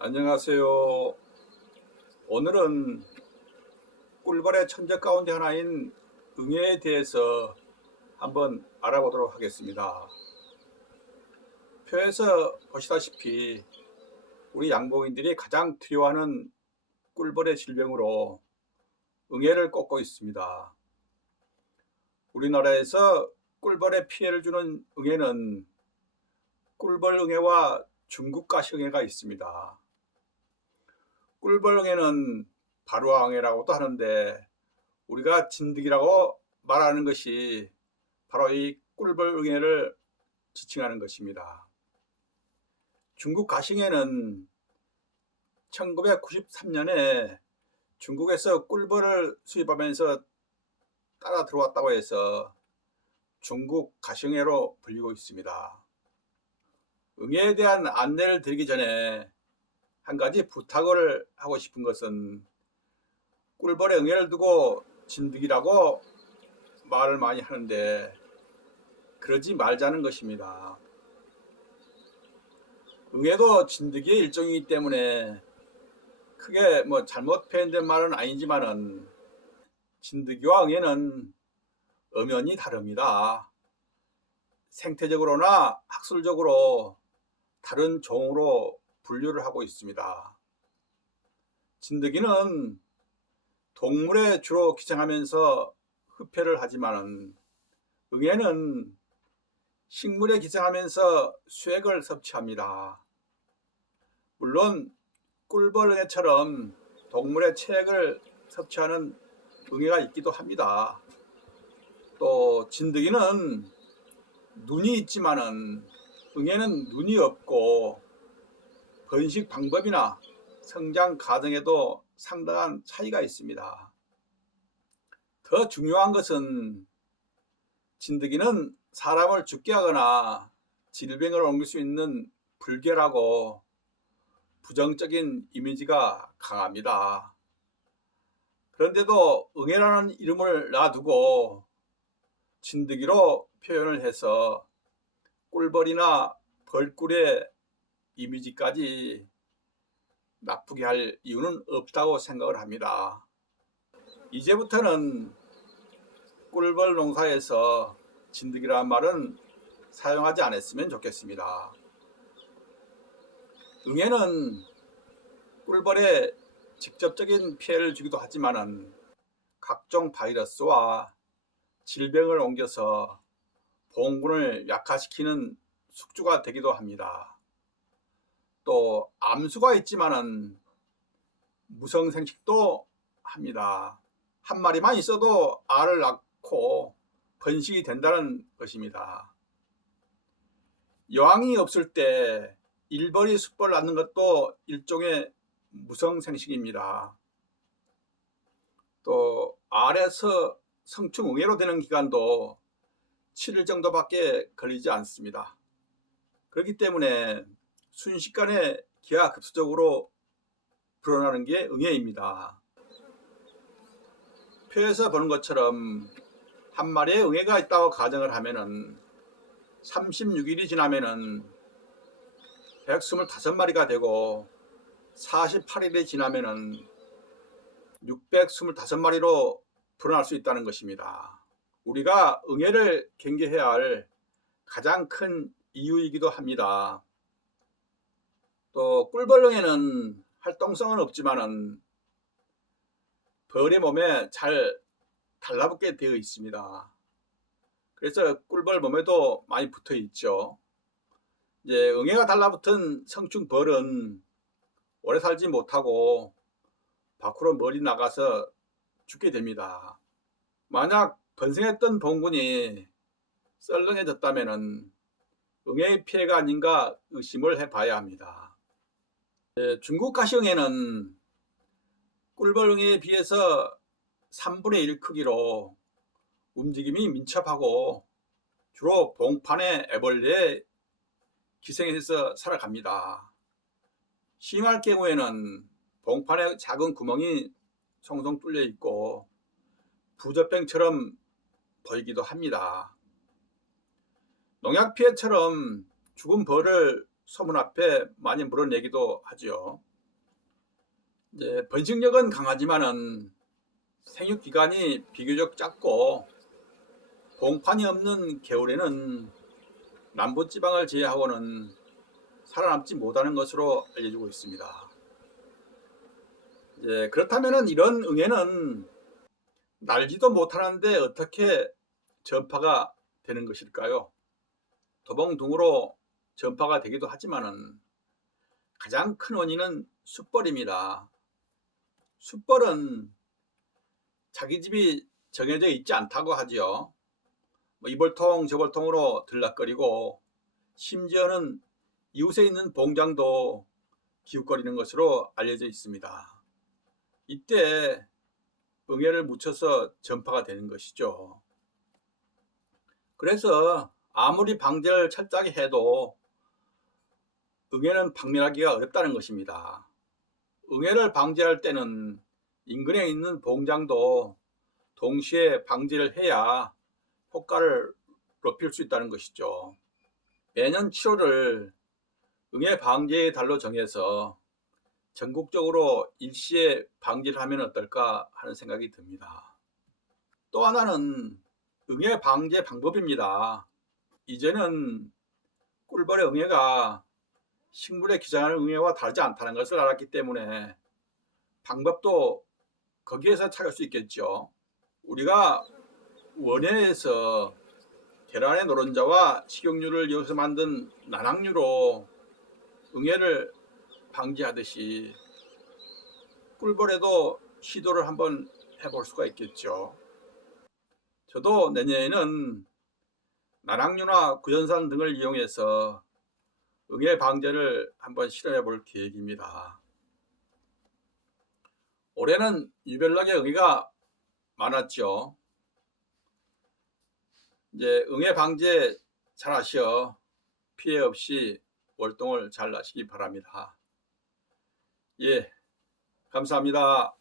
안녕하세요. 오늘은 꿀벌의 천적 가운데 하나인 응애에 대해서 한번 알아보도록 하겠습니다. 표에서 보시다시피 우리 양봉인들이 가장 두려워하는 꿀벌의 질병으로 응애를 꼽고 있습니다. 우리나라에서 꿀벌에 피해를 주는 응애는 꿀벌 응애와 중국 가시 응애가 있습니다. 꿀벌 응애는 바루아 응애라고도 하는데 우리가 진드기라고 말하는 것이 바로 이 꿀벌 응애를 지칭하는 것입니다. 중국 가싱에는 1993년에 중국에서 꿀벌을 수입하면서 따라 들어왔다고 해서 중국 가싱애로 불리고 있습니다. 응애에 대한 안내를 드리기 전에 한 가지 부탁을 하고 싶은 것은 꿀벌의 응애를 두고 진드기라고 말을 많이 하는데 그러지 말자는 것입니다. 응애도 진드기의 일종이기 때문에 크게 잘못 표현된 말은 아니지만은 진드기와 응애는 엄연히 다릅니다. 생태적으로나 학술적으로 다른 종으로 분류를 하고 있습니다. 진드기는 동물에 주로 기생하면서 흡혈을 하지만은 응애는 식물에 기생하면서 수액을 섭취합니다. 물론 꿀벌 응애처럼 동물의 체액을 섭취하는 응애가 있기도 합니다. 또 진드기는 눈이 있지만은 응애는 눈이 없고 번식 방법이나 성장 과정에도 상당한 차이가 있습니다. 더 중요한 것은 진드기는 사람을 죽게 하거나 질병을 옮길 수 있는 불결하고 부정적인 이미지가 강합니다. 그런데도 응애라는 이름을 놔두고 진드기로 표현을 해서 꿀벌이나 벌꿀의 이미지까지 나쁘게 할 이유는 없다고 생각을 합니다. 이제부터는 꿀벌 농사에서 진드기라는 말은 사용하지 않았으면 좋겠습니다. 응애는 꿀벌에 직접적인 피해를 주기도 하지만 각종 바이러스와 질병을 옮겨서 봉군을 약화시키는 숙주가 되기도 합니다. 또 암수가 있지만은 무성생식도 합니다. 한 마리만 있어도 알을 낳고 번식이 된다는 것입니다. 여왕이 없을 때 일벌이 숫벌을 낳는 것도 일종의 무성생식입니다. 또 알에서 성충응애로 되는 기간도 7일 정도밖에 걸리지 않습니다. 그렇기 때문에 순식간에 기하급수적으로 불어나는 게 응애입니다. 표에서 보는 것처럼 한 마리의 응애가 있다고 가정을 하면은 36일이 지나면은 125마리가 되고 48일이 지나면은 625마리로 불어날 수 있다는 것입니다. 우리가 응애를 경계해야 할 가장 큰 이유이기도 합니다. 또 꿀벌응애는 활동성은 없지만은 벌의 몸에 잘 달라붙게 되어 있습니다. 그래서 꿀벌 몸에도 많이 붙어 있죠. 이제 응애가 달라붙은 성충벌은 오래 살지 못하고 밖으로 멀리 나가서 죽게 됩니다. 만약 번성했던 봉군이 썰렁해졌다면 응애의 피해가 아닌가 의심을 해봐야 합니다. 중국 가시응애는 꿀벌 응애에 비해서 3분의 1 크기로 움직임이 민첩하고 주로 봉판의 애벌레에 기생해서 살아갑니다. 심할 경우에는 봉판에 작은 구멍이 송송 뚫려 있고 부적병처럼 보이기도 합니다. 농약 피해처럼 죽은 벌을 소문 앞에 많이 물어내기도 하죠. 이제 번식력은 강하지만은 생육 기간이 비교적 짧고 봉판이 없는 겨울에는 남부지방을 제외하고는 살아남지 못하는 것으로 알려지고 있습니다. 이제 그렇다면 이런 응애는 날지도 못하는데 어떻게 전파가 되는 것일까요? 도봉둥으로 전파가 되기도 하지만은 가장 큰 원인은 숫벌입니다. 숫벌은 자기 집이 정해져 있지 않다고 하지요. 이 벌통 저 벌통으로 들락거리고 심지어는 이웃에 있는 봉장도 기웃거리는 것으로 알려져 있습니다. 이때 응애를 묻혀서 전파가 되는 것이죠. 그래서 아무리 방제를 철저하게 해도 응애는 박멸하기가 어렵다는 것입니다. 응애를 방제할 때는 인근에 있는 봉장도 동시에 방제를 해야 효과를 높일 수 있다는 것이죠. 매년 7월을 응애 방제의 달로 정해서 전국적으로 일시에 방제를 하면 어떨까 하는 생각이 듭니다. 또 하나는 응애 방제 방법입니다. 이제는 꿀벌의 응애가 식물에 기생하는 응애와 다르지 않다는 것을 알았기 때문에 방법도 거기에서 찾을 수 있겠죠. 우리가 원예에서 계란의 노른자와 식용유를 이용해서 만든 난황류로 응애를 방지하듯이 꿀벌에도 시도를 한번 해볼 수가 있겠죠. 저도 내년에는 난황류나 구연산 등을 이용해서 응애 방제를 한번 실험해 볼 계획입니다. 올해는 유별나게 응애가 많았죠. 이제 응애 방제 잘 하시어 피해 없이 월동을 잘 하시기 바랍니다. 예, 감사합니다.